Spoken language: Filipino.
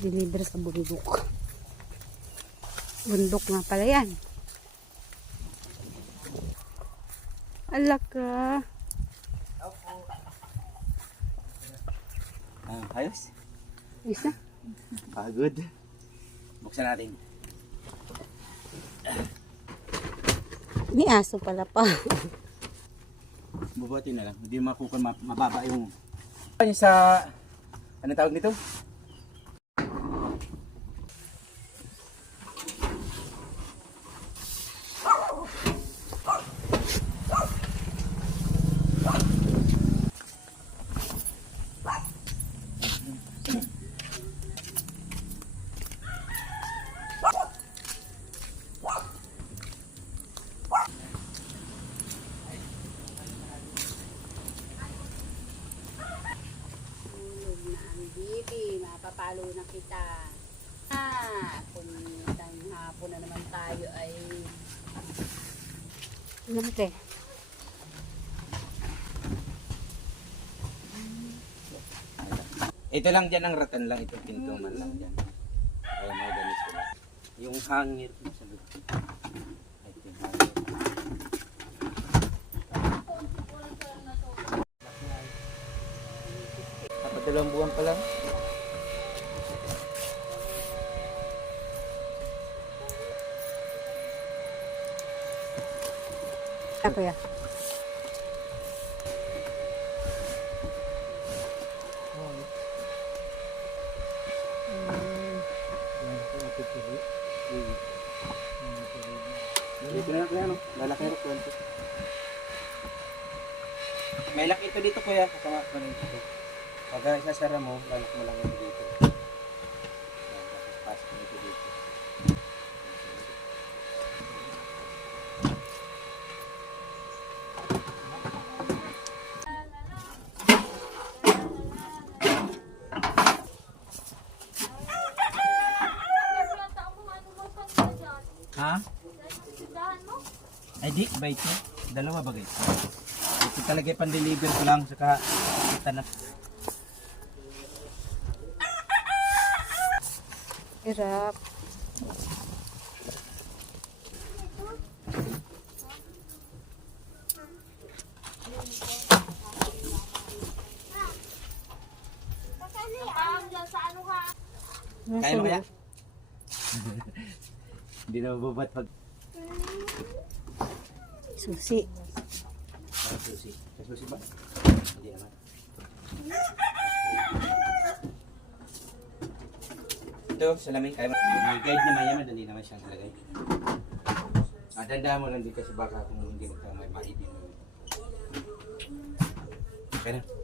Deliver sa bundok. Bundok nga pala yan. Alaka. Ayos. Isa. Good. Buksan natin. May aso pala pa. Bubuhatin na lang. Hindi makukuha mababa yung sa ano tawag nito? Mapapalo na kita. Kung hapon na naman tayo ay lamte. Ito lang dyan ang ratan lang. Ito pinto man lang dyan. Kaya mga ganito lang. Yung hangir. Ito yung hangir. Dapat 2 buwan pa lang. Ako ya. Dito na lang no? Lalaki na kwento. May laki ito dito kuya. Kasama ko rin ito. Pag isasara mo, lalaki mo lang ito dito. Pasok mo ito dito. Ha? Ay di, ba ito? 2 bagay. Ito talaga pan-deliver ko lang, saka kita na. Hirap. Kaya mo kaya? Hindi na mabubat pag Susi. susi. Susi ba? Hindi naman. Ito, salamin. Kaya may guide naman yan. Madali naman siyang talagay. Dandahan mo lang din kasi baka kung hindi mo may maibin mo. Okay na.